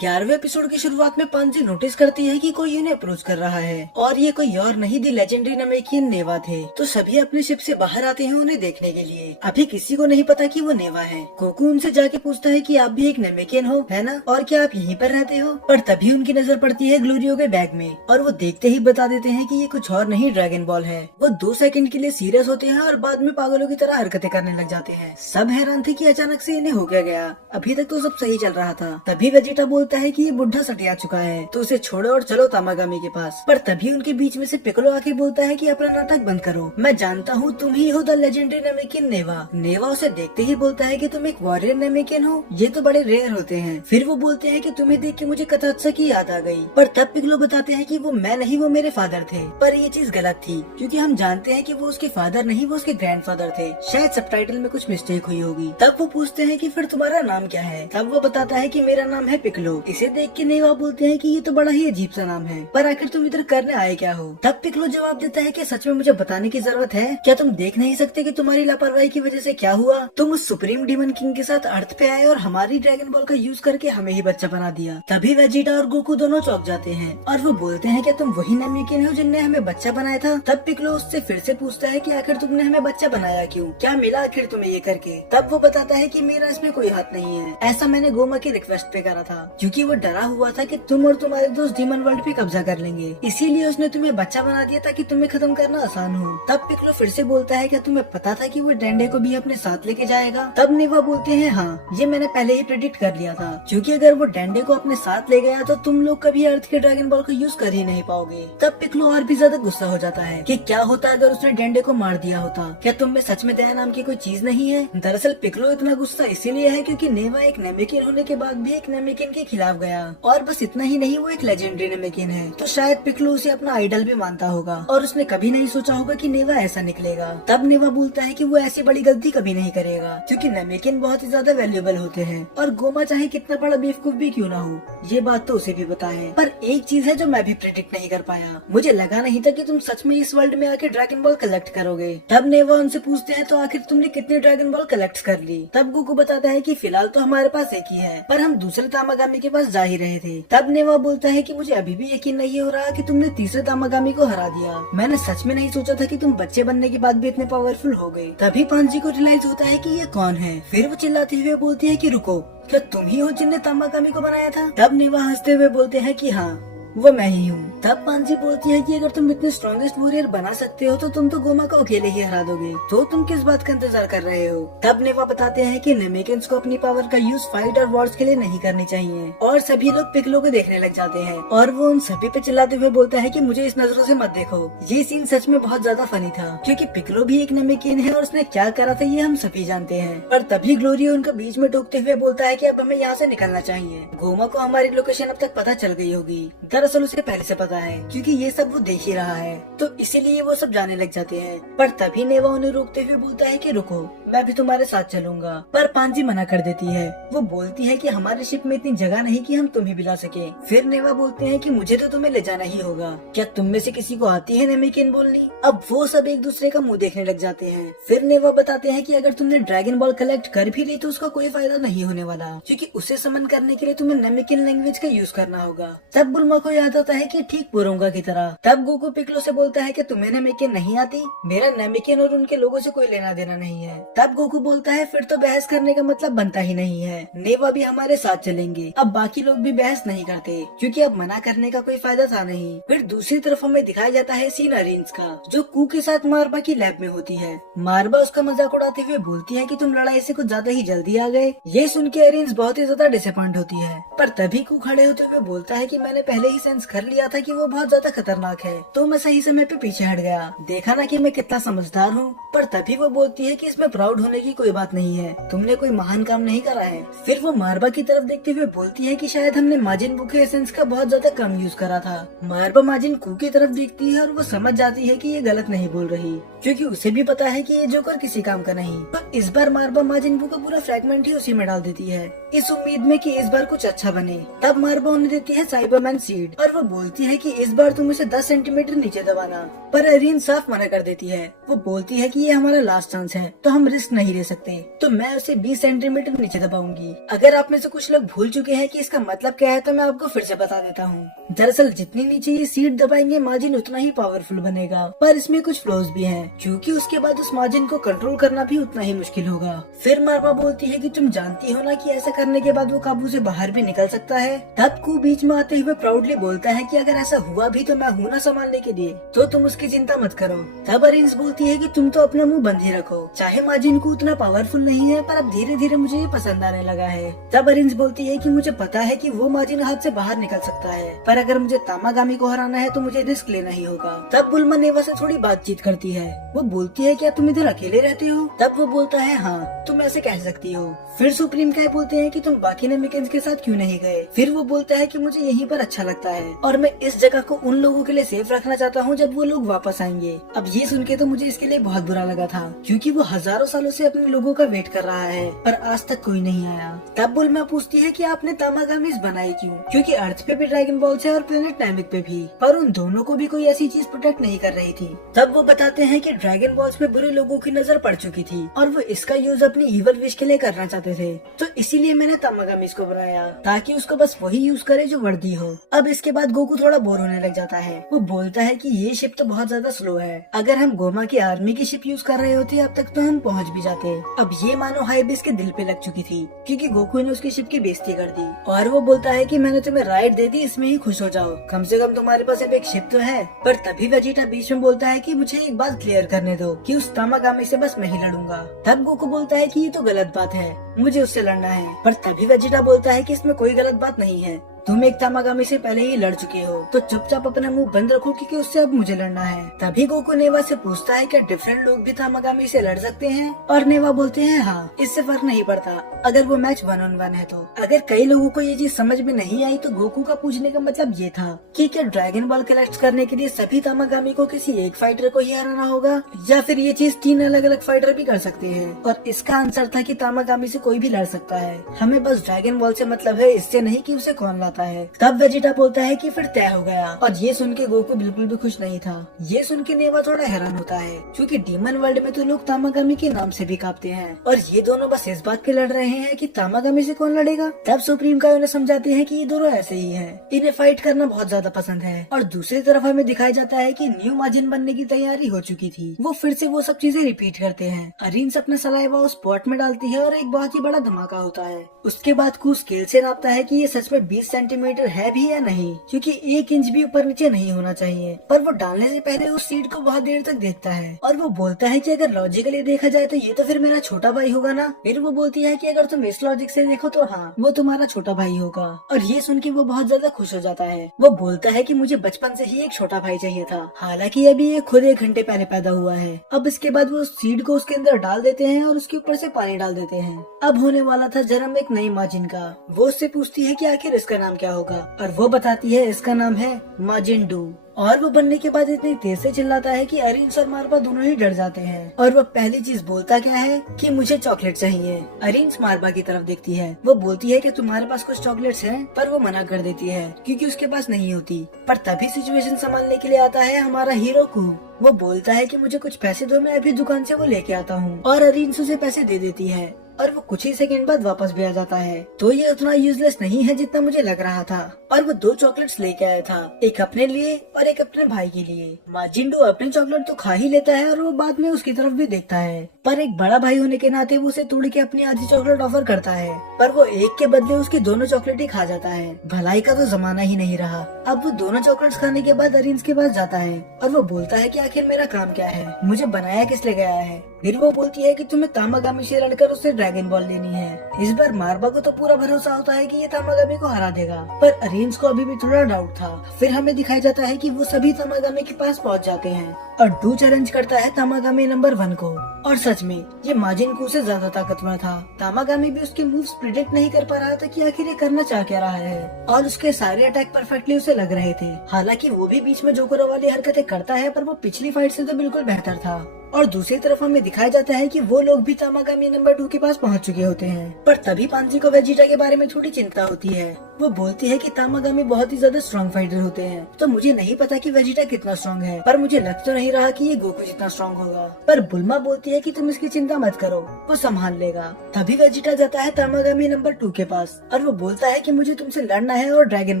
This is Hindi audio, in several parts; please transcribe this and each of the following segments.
11वें एपिसोड की शुरुआत में पांजी नोटिस करती है कि कोई उन्हें अप्रोच कर रहा है और ये कोई और नहीं दी लेजेंडरी नमेकियन नेवा थे। तो सभी अपने शिप से बाहर आते हैं उन्हें देखने के लिए। अभी किसी को नहीं पता कि वो नेवा है। गोकू उनसे जाके पूछता है कि आप भी एक नमेकियन हो, है ना, और क्या आप यहीं पर रहते हो? पर तभी उनकी नजर पड़ती है ग्लोरियो के बैग में और वो देखते ही बता देते हैं कि ये कुछ और नहीं ड्रैगन बॉल है। वो 2 सेकंड के लिए सीरियस होते हैं और बाद में पागलों की तरह हरकतें करने लग जाते हैं। सब हैरान थे कि अचानक से इन्हें हो क्या गया। अभी तक तो सब सही चल रहा था। तभी वेजिटा बोलता है कि ये बुढ़ा सटिया चुका है तो उसे छोड़ो और चलो तामागामी के पास। पर तभी उनके बीच में से पिकोलो आके बोलता है कि अपना नाटक बंद करो, मैं जानता हूँ तुम ही हो द लेजेंडरी नमेकियन नेवा। नेवा उसे देखते ही बोलता है कि तुम एक वॉरियर नमेकियन हो, ये तो बड़े रेयर होते हैं। फिर वो बोलते हैं कि तुम्हें देख के मुझे कथात्सा की याद आ गई। पर तब पिकोलो बताते हैं कि वो मैं नहीं, वो मेरे फादर थे। पर ये चीज गलत थी क्योंकि हम जानते हैं कि वो उसके फादर नहीं, वो उसके ग्रैंडफादर थे। शायद सबटाइटल में कुछ मिस्टेक हुई होगी। तब वो पूछते हैं कि फिर तुम्हारा नाम क्या है? तब वो बताता है कि मेरा नाम है पिकोलो। इसे देख के नेवा बोलते हैं कि ये तो बड़ा ही अजीब सा नाम है, पर आखिर तुम इधर करने आए क्या हो? तब पिकोलो जवाब देता है कि सच में मुझे बताने की जरूरत है क्या? तुम देख नहीं सकते कि तुम्हारी लापरवाही की वजह से क्या हुआ? तुम उस सुप्रीम डीमन किंग के साथ अर्थ पे आए और हमारी ड्रैगन बॉल का यूज करके हमें ही बच्चा बना दिया। तभी वेजिटा और गोकू दोनों चौंक जाते हैं और वो बोलते हैं कि तुम वही नमेकियन हो जिनने हमें बच्चा बनाया था। तब पिकोलो उससे फिर से पूछता है कि आखिर तुमने हमें बच्चा बनाया क्यों? क्या मिला आखिर तुम्हें ये करके? तब वो बताता है कि मेरा इसमें कोई हाथ नहीं है, ऐसा मैंने गोमा की रिक्वेस्ट पे करा था क्योंकि वो डरा हुआ था कि तुम और तुम्हारे दोस्त डीमन वर्ल्ड पे कब्जा कर लेंगे, इसीलिए उसने तुम्हें बच्चा बना दिया ताकि तुम्हें खत्म करना आसान हो। तब पिकोलो फिर से बोलता है कि तुम्हें पता था कि वो डेंडे को भी अपने साथ लेके जाएगा? तब नेवा बोलते हैं हाँ, ये मैंने पहले ही प्रेडिक्ट कर लिया था क्योंकि अगर वो डेंडे को अपने साथ ले गया तो तुम लोग कभी अर्थ के ड्रैगन बॉल को यूज कर ही नहीं पाओगे। तब पिकोलो और भी ज्यादा गुस्सा हो जाता है कि क्या होता अगर उसने डेंडे को मार दिया होता? क्या तुम में सच में दया नाम की कोई चीज नहीं है? दरअसल पिकोलो इतना गुस्सा इसीलिए है क्योंकि नेवा एक नमेकियन होने के बाद भी एक नमेकियन के खिलाफ गया और बस इतना ही नहीं, वो एक लेजेंडरी नमेकियन है। तो शायद पिकोलो उसे अपना आइडल भी मानता होगा और उसने कभी नहीं सोचा होगा कि नेवा ऐसा निकलेगा। तब नेवा बोलता है कि वो ऐसी बड़ी गलती कभी नहीं करेगा क्योंकि नमेकियन बहुत ही ज्यादा वैल्यूएबल होते हैं और गोमा चाहे कितना बड़ा बेवकूफ भी क्यों ना हो, ये बात तो उसे भी पता है। पर एक चीज है जो मैं भी प्रेडिक्ट नहीं कर पाया, मुझे लगा नहीं था कि तुम सच में इस वर्ल्ड में आके ड्रैगन बॉल कलेक्ट करोगे। तब नेवा उनसे पूछते हैं तो आखिर तुमने कितने ड्रैगन बॉल कलेक्ट कर ली? तब गोकू बताता है कि फिलहाल तो हमारे पास एक ही है, पर हम दूसरे तामागामी के पास जा ही रहे थे। तब नेवा बोलता है कि मुझे अभी भी यकीन नहीं हो रहा कि तुमने तीसरे तामागामी को हरा दिया। मैंने सच में नहीं सोचा था कि तुम बच्चे बनने के बाद भी इतने पावरफुल हो गए। तभी पांजी को रियलाइज होता है कि ये कौन है। फिर वो चिल्लाते हुए बोलती है कि रुको, क्या तुम ही हो जिनने तामागामी को बनाया था? तब नेवा हंसते हुए बोलते हैं कि हाँ, वो मैं ही हूँ। तब पांजी बोलती है कि अगर तुम इतने स्ट्रॉन्गेस्ट वॉरियर बना सकते हो तो तुम तो गोमा को अकेले ही हरा दोगे, तो तुम किस बात का इंतजार कर रहे हो? तब नेवा बताते हैं कि नमेकियंस को अपनी पावर का यूज फाइट और वॉर्स के लिए नहीं करनी चाहिए और सभी लोग पिकोलो को देखने लग जाते हैं और वो उन सभी पे चिल्लाते हुए बोलता है कि मुझे इस नजरों से मत देखो। ये सीन सच में बहुत ज्यादा फनी था क्योंकि पिकोलो भी एक नमेकियन है और उसने क्या करा था ये हम सभी जानते हैं। पर तभी ग्लोरियो उनका बीच में टोकते हुए बोलता है कि अब हमें यहाँ से निकलना चाहिए। गोमा को हमारी लोकेशन अब तक पता चल गई होगी। दरअसल उसे पहले से पता है क्योंकि ये सब वो देख ही रहा है, तो इसीलिए वो सब जाने लग जाते हैं। पर तभी नेवा उन्हें रोकते हुए बोलता है कि रुको, मैं भी तुम्हारे साथ चलूंगा। पर पांजी मना कर देती है। वो बोलती है कि हमारे शिप में इतनी जगह नहीं कि हम तुम्हें भी ला सके। फिर नेवा बोलते हैं कि मुझे तो तुम्हें ले जाना ही होगा, क्या तुम में से किसी को आती है नमेकियन बोलनी? अब वो सब एक दूसरे का मुंह देखने लग जाते हैं। फिर नेवा बताते हैं कि अगर तुमने ड्रैगन बॉल कलेक्ट कर भी ली तो उसका कोई फायदा नहीं होने वाला क्योंकि उसे समन करने के लिए तुम्हें नमेकियन लैंग्वेज का यूज करना होगा। तब बुल्मा को याद आता है कि ठीक पुरोंगा की तरह। तब गोकू पिकोलो से बोलता है कि तुम्हें नमेकियन नहीं आती? मेरा नमेकियन और उनके लोगों से कोई लेना देना नहीं है। तब गोकू बोलता है फिर तो बहस करने का मतलब बनता ही नहीं है, नेवा भी हमारे साथ चलेंगे। अब बाकी लोग भी बहस नहीं करते क्योंकि अब मना करने का कोई फायदा था नहीं। फिर दूसरी तरफ हमें दिखाया जाता है सीन अरेंज का जो कू के साथ मारबा की लैब में होती है। मारबा उसका मजाक उड़ाते हुए बोलती है कि तुम लड़ाई से कुछ ज्यादा ही जल्दी आ गए। ये सुन के अरेंज बहुत ही ज्यादा डिसअपॉइंट होती है। पर तभी कू खड़े होते हुए बोलता है कि मैंने पहले ही सेंस कर लिया था कि वो बहुत ज्यादा खतरनाक है, तो मैं सही समय पे पीछे हट गया। देखा ना कि मैं कितना समझदार हूँ। पर तभी वो बोलती है कि इसमें प्राउड होने की कोई बात नहीं है, तुमने कोई महान काम नहीं करा है। फिर वो मारबा की तरफ देखते हुए बोलती है कि शायद हमने माजिन बू के एसेंस का बहुत ज्यादा कम यूज करा था। मारबा माजिन कू की तरफ देखती है और वो समझ जाती है कि ये गलत नहीं बोल रही क्योंकि उसे भी पता है कि ये जोकर किसी काम का नहीं। तो इस बार मारबा माजिन बू का पूरा फ्रैगमेंट ही उसी में डाल देती है इस उम्मीद में कि इस बार कुछ अच्छा बने। तब मारबा उन्हें देती है साइबरमैन सीड स्पीड, और वो बोलती है कि इस बार तुम इसे 10 सेंटीमीटर नीचे दबाना। पर अरीन साफ मना कर देती है। वो बोलती है कि ये हमारा लास्ट चांस है, तो हम रिस्क नहीं ले सकते, तो मैं उसे 20 सेंटीमीटर नीचे दबाऊंगी। अगर आप में से कुछ लोग भूल चुके हैं कि इसका मतलब क्या है, तो मैं आपको फिर से बता देता हूँ। दरअसल जितनी नीचे ये सीट दबाएंगे मार्जिन उतना ही पावरफुल बनेगा, पर इसमें कुछ फ्लॉज भी हैं, क्योंकि उसके बाद उस मार्जिन को कंट्रोल करना भी उतना ही मुश्किल होगा। फिर मार्वा बोलती है कि तुम जानती हो ना कि ऐसा करने के बाद वो काबू से बाहर भी निकल सकता है। तब कू बीच में आते हुए प्राउडली बोलता है कि अगर ऐसा हुआ भी तो मैं हूँ ना संभालने के लिए, तो तुम उसकी चिंता मत करो। तब अरिंस बोलती है कि तुम तो अपना मुंह बंद ही रखो, चाहे मार्जिन को उतना पावरफुल नहीं है, पर अब धीरे धीरे मुझे ये पसंद आने लगा है। तब अरिंस बोलती है कि मुझे पता है कि वो मार्जिन हाथ से बाहर निकल सकता है, पर अगर मुझे तामागामी को हराना है तो मुझे रिस्क लेना ही होगा। तब बुल्मा नेवा से थोड़ी बातचीत करती है। वो बोलती है क्या तुम इधर अकेले रहते हो? तब वो बोलता है हाँ, तुम ऐसे कह सकती हो। फिर सुप्रीम काय बोलते हैं कि तुम बाकी नेमिकन्स के साथ क्यों नहीं गए? फिर वो बोलता है कि मुझे यहीं पर अच्छा लगता है और मैं इस जगह को उन लोगों के लिए सेफ रखना चाहता हूँ जब वो लोग वापस आएंगे। अब ये सुन के तो मुझे इसके लिए बहुत बुरा लगा था, क्योंकि वो हजारों सालों से अपने लोगों का वेट कर रहा है, पर आज तक कोई नहीं आया। तब बुल्मा पूछती है कि आपने तामागामीज बनाए क्यों? क्योंकि अर्थ पे भी ड्रैगन बॉल्स है और प्लेनेट नामिक पे भी, पर उन दोनों को भी कोई ऐसी चीज प्रोटेक्ट नहीं कर रही थी। तब वो बताते हैं कि ड्रैगन बॉल्स पे बुरे लोगों की नजर पड़ चुकी थी और वो इसका यूज अपनी ईवल विश के लिए करना चाहते थे, तो इसीलिए मैंने तामागामीज को बनाया ताकि उसको बस वही यूज करे जो वर्दी हो। अब इसके बाद गोकू थोड़ा बोर होने लग जाता है। वो बोलता है कि ये शिप तो बहुत ज्यादा स्लो है, अगर हम गोमा की आर्मी की शिप यूज कर रहे होते अब तक तो हम पहुंच भी जाते। अब ये मानो हाइबिस के दिल पे लग चुकी थी, क्योंकि गोकू ने उसकी शिप की बेइज्जती कर दी और वो बोलता है कि मैंने तुम्हें राइड दे दी, इसमें ही खुश हो जाओ, कम से कम तुम्हारे पास अब एक शिप तो है। पर तभी वेजिटा बीच में बोलता है कि मुझे एक बात क्लियर करने दो कि उस तामागामी से बस मैं ही लड़ूंगा। तब गोकू बोलता है कि ये तो गलत बात है, मुझे उससे लड़ना है। पर तभी वेजिटा बोलता है कि इसमें कोई गलत बात नहीं है, तुम एक तामागामी से पहले ही लड़ चुके हो, तो चुपचाप अपना मुंह बंद रखो क्योंकि उससे अब मुझे लड़ना है। तभी गोकू नेवा से पूछता है क्या डिफरेंट लोग भी तामागामी से लड़ सकते हैं? और नेवा बोलते हैं हाँ, इससे फर्क नहीं पड़ता अगर वो मैच 1-on-1 है तो। अगर कई लोगों को ये चीज समझ में नहीं आई तो गोकू का पूछने का मतलब ये था कि क्या ड्रैगन बॉल कलेक्ट करने के लिए सभी तामागामी को किसी एक फाइटर को ही हराना होगा, या फिर ये चीज 3 अलग अलग फाइटर भी कर सकते हैं? और इसका आंसर था कि तामागामी से कोई भी लड़ सकता है, हमें बस ड्रैगन बॉल से मतलब है, इससे नहीं कि उसे कौन लाता है। तब वेजिटा बोलता है कि फिर तय हो गया, और ये सुन के गोकू बिल्कुल भी खुश नहीं था। ये सुन के नेवा थोड़ा हैरान होता है, क्योंकि डीमन वर्ल्ड में तो लोग तामागामी के नाम से भी कांपते हैं, और ये दोनों बस इस बात पे लड़ रहे हैं कि तामागामी से कौन लड़ेगा। तब सुप्रीम काय उन्हें समझाते हैं कि ये दोनों ऐसे ही हैं, इन्हें फाइट करना बहुत ज्यादा पसंद है। और दूसरी तरफ हमें दिखाया जाता है कि न्यू माजिन बनने की तैयारी हो चुकी थी। वो फिर से वो सब चीजें रिपीट करते हैं। अरिन्स अपना सलाइवा उस पॉट में डालती है और एक बहुत ही बड़ा धमाका होता है। उसके बाद कू स्केल से नापता है कि ये सच में 20 सेंटीमीटर है भी या नहीं, क्योंकि 1 इंच भी ऊपर नीचे नहीं होना चाहिए। पर वो डालने से पहले उस सीड को बहुत देर तक देखता है और वो बोलता है कि अगर लॉजिकली देखा जाए तो ये तो फिर मेरा छोटा भाई होगा ना। फिर वो बोलती है कि अगर तुम इस लॉजिक से देखो तो हाँ, वो तुम्हारा छोटा भाई होगा। और ये सुन के वो बहुत ज्यादा खुश हो जाता है। वो बोलता है कि मुझे बचपन से ही एक छोटा भाई चाहिए था, हालांकि अभी ये खुद 1 घंटे पहले पैदा हुआ है। अब इसके बाद वो सीड को उसके अंदर डाल देते हैं और उसके ऊपर से पानी डाल देते हैं। अब होने वाला था जन्म एक नई माजिन का। वो उससे पूछती है कि आखिर इसका नाम क्या होगा, और वो बताती है इसका नाम है माजिन डू। और वो बनने के बाद इतनी तेज से चिल्लाता है कि अरिन्स और मार्वा दोनों ही डर जाते हैं। और वो पहली चीज बोलता क्या है कि मुझे चॉकलेट चाहिए। अरिन्स मार्वा की तरफ देखती है। वो बोलती है कि तुम्हारे पास कुछ चॉकलेट्स हैं, पर वो मना कर देती है क्योंकि उसके पास नहीं होती। पर तभी सिचुएशन संभालने के लिए आता है हमारा हीरो कू। वो बोलता है कि मुझे कुछ पैसे दो, मैं अभी दुकान से वो लेके आता हूँ। और अरिन्स उसे पैसे दे देती है और वो कुछ ही सेकंड बाद वापस भी आ जाता है। तो ये उतना यूजलेस नहीं है जितना मुझे लग रहा था। और वो 2 चॉकलेट्स लेके आया था, एक अपने लिए और एक अपने भाई के लिए। माजिंडू अपने चॉकलेट तो खा ही लेता है और वो बाद में उसकी तरफ भी देखता है, पर एक बड़ा भाई होने के नाते वो उसे तोड़ के अपनी आधी चॉकलेट ऑफर करता है, पर वो एक के बदले उसकी दोनों चॉकलेट ही खा जाता है। भलाई का तो जमाना ही नहीं रहा। अब वो दोनों चॉकलेट्स खाने के बाद अरिन्स के पास जाता है और वो बोलता है कि आखिर मेरा काम क्या है, मुझे बनाया किस लिए गया है। फिर वो बोलती है कि तुम्हें तामागामी से लड़कर उससे ड्रैगन बॉल लेनी है। इस बार मार्वा को तो पूरा भरोसा होता है कि ये तामागामी को हरा देगा, पर अरिन्स को अभी भी थोड़ा डाउट था। फिर हमें दिखाया जाता है कि वो सभी तामागामी के पास पहुंच जाते हैं और डू चैलेंज करता है तामागामी नंबर 1 को। और सच में ये माजिन कू से ज्यादा ताकतवर था। तामागामी भी उसके मूव्स प्रिडिक्ट नहीं कर पा रहा था कि आखिर ये करना चाह क्या रहा है, और उसके सारे अटैक परफेक्टली उसे लग रहे थे। हालांकि वो भी बीच में जोकरों वाली हरकतें करता है, पर वो पिछली फाइट से तो बिल्कुल बेहतर था। और दूसरी तरफ हमें दिखाया जाता है कि वो लोग भी तामागामी नंबर 2 के पास पहुंच चुके होते हैं। पर तभी पांजी को वेजिटा के बारे में थोड़ी चिंता होती है। वो बोलती है कि तामागामी बहुत ही ज्यादा स्ट्रॉन्ग फाइटर होते हैं, तो मुझे नहीं पता कि वेजिटा कितना स्ट्रॉन्ग है, पर मुझे लग तो नहीं रहा कि ये गोकू जितना स्ट्रॉन्ग होगा। पर बुल्मा बोलती है कि तुम इसकी चिंता मत करो, वो संभाल लेगा। तभी वेजिटा जाता है तामागामी नंबर 2 के पास और वो बोलता है कि मुझे तुमसे लड़ना है और ड्रैगन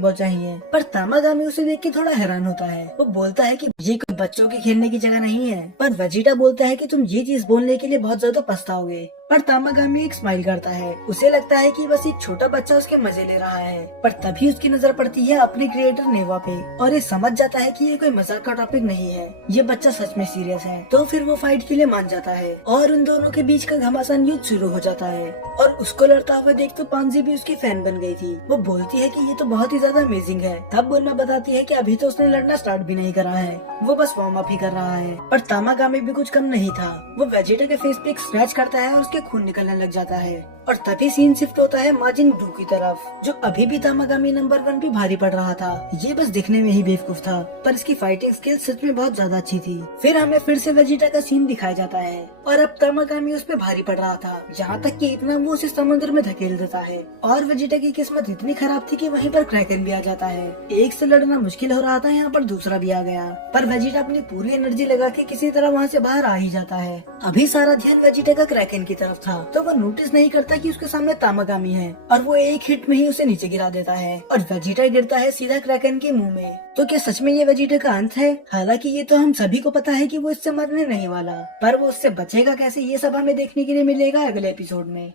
बॉल चाहिए। पर तामागामी उसे देख के थोड़ा हैरान होता है। वो बोलता है कि ये कोई बच्चों के खेलने की जगह नहीं है। पर वेजिटा बोलता है कि तुम ये चीज बोलने के लिए बहुत ज्यादा पछताओगे। पर तामागामी एक स्माइल करता है। उसे लगता है कि बस एक छोटा बच्चा उसके मजे ले रहा है। पर तभी उसकी नजर पड़ती है अपने क्रिएटर नेवा पे और ये समझ जाता है कि ये कोई मजाक का टॉपिक नहीं है, ये बच्चा सच में सीरियस है। तो फिर वो फाइट के लिए मान जाता है और उन दोनों के बीच का घमासान युद्ध शुरू हो जाता है। और उसको लड़ता हुआ देख तो पांजी भी उसकी फैन बन गई थी। वो बोलती है कि ये तो बहुत ही ज्यादा अमेजिंग है। तब बुल्मा बताती है कि अभी तो उसने लड़ना स्टार्ट भी नहीं करा है, वो बस वार्म अप ही कर रहा है। पर तामागामी भी कुछ कम नहीं था। वो वेजिटा के फेस पे एक स्क्रैच करता है और उसके खून निकलने लग जाता है। और तभी सीन शिफ्ट होता है माजिन बू की तरफ, जो अभी भी तामागामी नंबर 1 पे भारी पड़ रहा था। ये बस दिखने में ही बेवकूफ था, पर इसकी फाइटिंग स्किल सच में बहुत ज्यादा अच्छी थी। फिर हमें फिर से वेजिटा का सीन दिखाया जाता है और अब तामागामी उस पे भारी पड़ रहा था, यहाँ तक कि इतना वो उसे समुद्र में धकेल देता है। और वेजिटा की किस्मत इतनी खराब थी कि वहीं पर क्रैकन भी आ जाता है। एक से लड़ना मुश्किल हो रहा था, यहाँ पर दूसरा भी आ गया। पर वेजिटा अपनी पूरी एनर्जी लगा के किसी तरह वहाँ से बाहर आ ही जाता है। अभी सारा ध्यान वेजिटा का क्रैकन की तरफ था, तो वो नोटिस नहीं करता कि उसके सामने तामागामी है और वो एक हिट में ही उसे नीचे गिरा देता है और वेजिटा गिरता है सीधा क्रैकन के मुंह में। तो क्या सच में ये वेजिटा का अंत है? हालांकि ये तो हम सभी को पता है कि वो इससे मरने नहीं वाला, पर वो उससे बचेगा कैसे, ये सब हमें देखने के लिए मिलेगा अगले एपिसोड में।